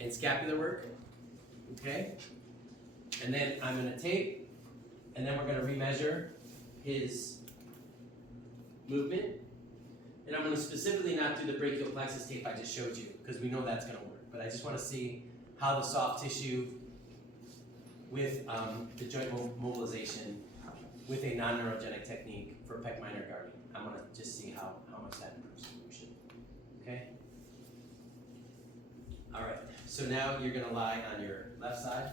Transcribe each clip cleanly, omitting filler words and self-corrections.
and scapular work, okay? And then I'm gonna tape, and then we're gonna remeasure his movement. And I'm gonna specifically not do the brachial plexus tape I just showed you, because we know that's gonna work. But I just wanna see how the soft tissue with the joint mobilization with a non-neurogenic technique for pec minor guarding. I'm gonna just see how much that improves function, okay? All right, so now you're gonna lie on your left side.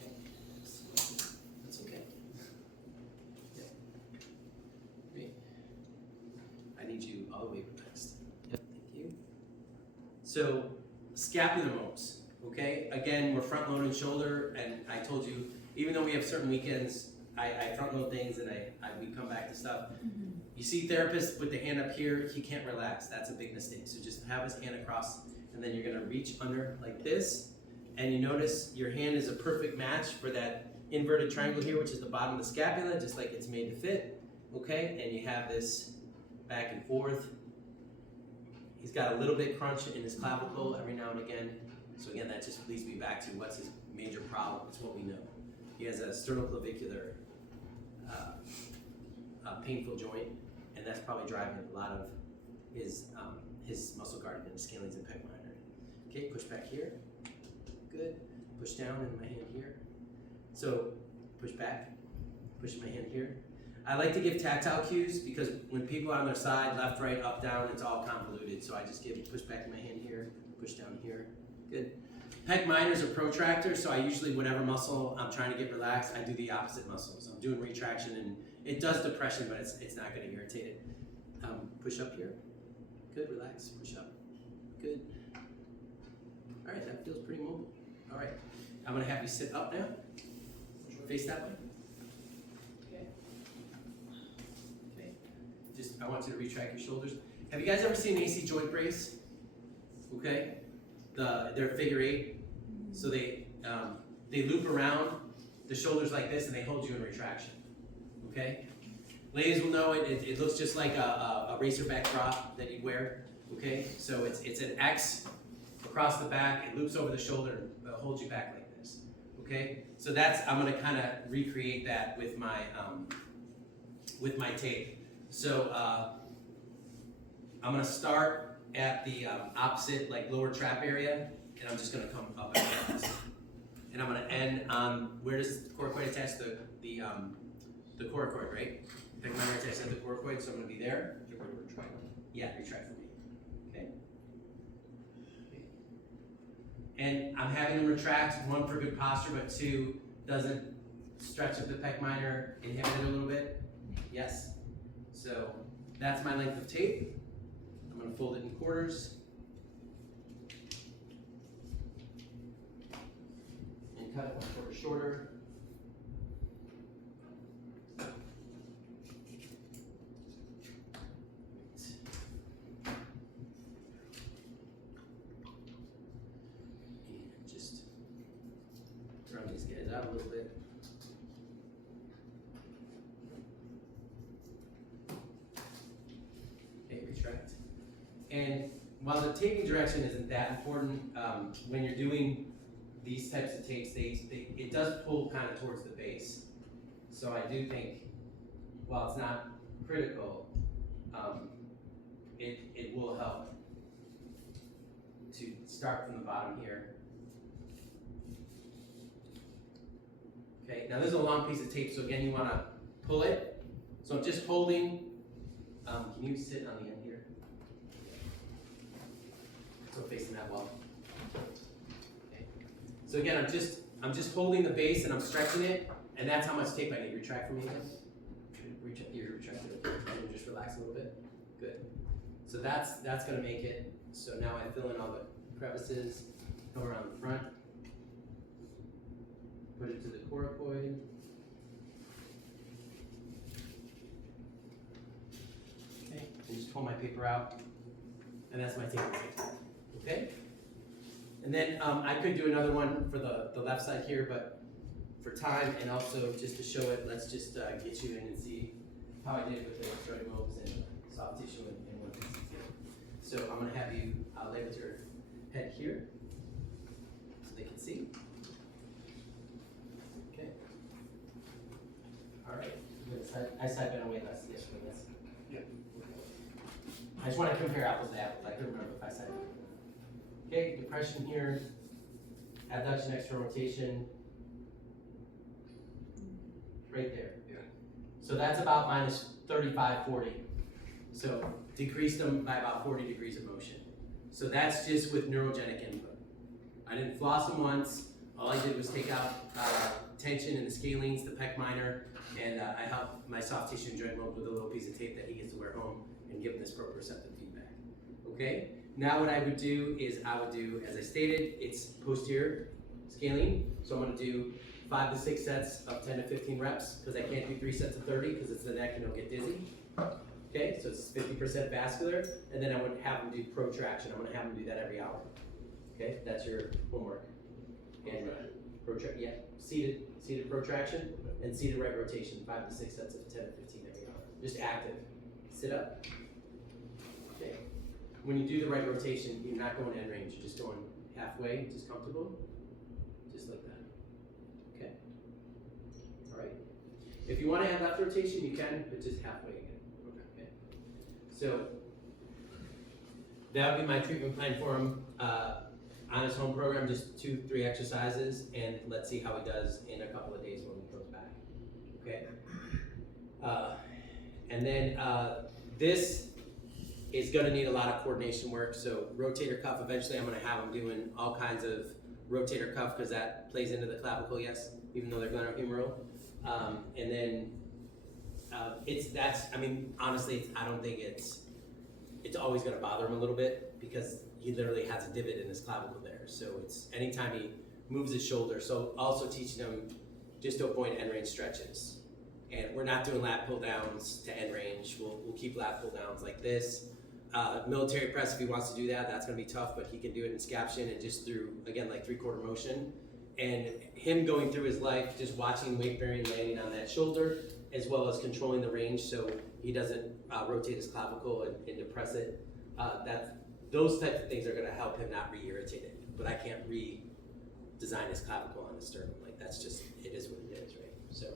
Okay. That's okay. Yeah. Great. I need you all the way relaxed. Yep. Thank you. So, scapular mopes, okay? Again, we're front loading shoulder, and I told you, even though we have certain weekends, I front load things and we come back to stuff. You see therapists with the hand up here, he can't relax. That's a big mistake. So just have his hand across, and then you're gonna reach under like this, and you notice your hand is a perfect match for that inverted triangle here, which is the bottom of the scapula, just like it's made to fit, okay? And you have this back and forth. He's got a little bit crunch in his clavicle every now and again. So again, that just leads me back to what's his major problem. It's what we know. He has a sternoclavicular painful joint, and that's probably driving a lot of his muscle guarding and his scalenes and pec minor. Okay, push back here. Good. Push down in my hand here. So push back. Push my hand here. I like to give tactile cues because when people are on their side, left, right, up, down, it's all convoluted. So I just give push back in my hand here, push down here. Good. Pec minor is a protractor, so I usually, whatever muscle I'm trying to get relaxed, I do the opposite muscle. So I'm doing retraction, and it does depression, but it's not going to irritate it. Push up here. Good, relax, push up. Good. All right, that feels pretty mobile. All right, I'm going to have you sit up now. Face that way. Okay. Okay. Just, I want you to retract your shoulders. Have you guys ever seen an AC joint brace? Okay. They're figure eight. So they loop around the shoulders like this, and they hold you in retraction. Okay? Ladies will know it looks just like a racerback drop that you'd wear. Okay? So it's an X across the back, it loops over the shoulder, but holds you back like this. Okay? So I'm gonna kind of recreate that with my tape. So I'm gonna start at the opposite, like lower trap area, and I'm just gonna come up and across. And I'm gonna end on, where does the coracoid attach? The coracoid, right? Pec minor attached to the coracoid, so I'm gonna be there. Yeah, retract for me. Okay. And I'm having him retract, one, for good posture, but two, doesn't stretch of the pec minor, inhibit it a little bit. Yes. So that's my length of tape. I'm going to fold it in quarters and cut it 1 quarter shorter. And just drum these guys out a little bit. Okay, retract. And while the taping direction isn't that important, when you're doing these types of tapes, it does pull kind of towards the base. So I do think, while it's not critical, it will help to start from the bottom here. Okay, now this is a long piece of tape, so again, you want to pull it. So I'm just holding, can you sit on the end here? So facing that wall. Okay. So again, I'm just holding the base and I'm stretching it, and that's how much tape I need. Retract for me again. You're retracting it. And just relax a little bit. Good. So that's gonna make it. So now I fill in all the crevices, come around the front, put it to the coracoid. Okay, and just pull my paper out, and that's my tape. Okay? And then I could do another one for the left side here, but for time and also just to show it, let's just get you in and see how I did with the joint mobes and soft tissue and one piece. So I'm gonna have you lay with your head here so they can see. Okay. All right. I said been away less yesterday. Yes. Yeah. I just want to compare apples to apples. I couldn't remember if I said it. Okay, depression here, abduction, external rotation, right there. Yeah. So that's about minus 35, 40. So decreased them by about 40 degrees of motion. So that's just with neurogenic input. I didn't floss them once. All I did was take out tension in the scalenes, the pec minor, and I helped my soft tissue and joint mold with a little piece of tape that he gets to wear home and give him this proprioceptive feedback. Okay? Now what I would do is I would do, as I stated, it's posterior scalene. So I'm gonna do 5 to 6 sets of 10 to 15 reps because I can't do 3 sets of 30 because it's the neck and he'll get dizzy. Okay, so it's 50% vascular, and then I would have them do protraction. I'm gonna have them do that every hour. Okay, that's your homework. And yeah, seated protraction and seated right rotation, 5 to 6 sets of 10 to 15 every hour. Just active. Sit up. Okay. When you do the right rotation, you're not going end range. You're just going halfway, just comfortable, just like that. Okay. All right. If you want to have left rotation, you can, but just halfway again. Okay. So that would be my treatment plan for him. On his home program, just 2-3 exercises, and let's see how he does in a couple of days when he comes back. Okay. And then this is going to need a lot of coordination work. So rotator cuff. Eventually, I'm going to have him doing all kinds of rotator cuff because that plays into the clavicle. Yes, even though they're glenohumeral. And then honestly, I don't think it's always going to bother him a little bit because he literally has a divot in his clavicle there. So it's anytime he moves his shoulder. So also teaching him just to avoid end range stretches. And we're not doing lat pull downs to end range. We'll keep lat pull downs like this. Military press, if he wants to do that, that's gonna be tough, but he can do it in scaption and just through, again, like 3/4 motion. And him going through his life, just watching weight bearing landing on that shoulder, as well as controlling the range so he doesn't rotate his clavicle and depress it. Those types of things are gonna help him not re-irritate it. But I can't redesign his clavicle on the sternum. Like that's just, it is what it is, right? So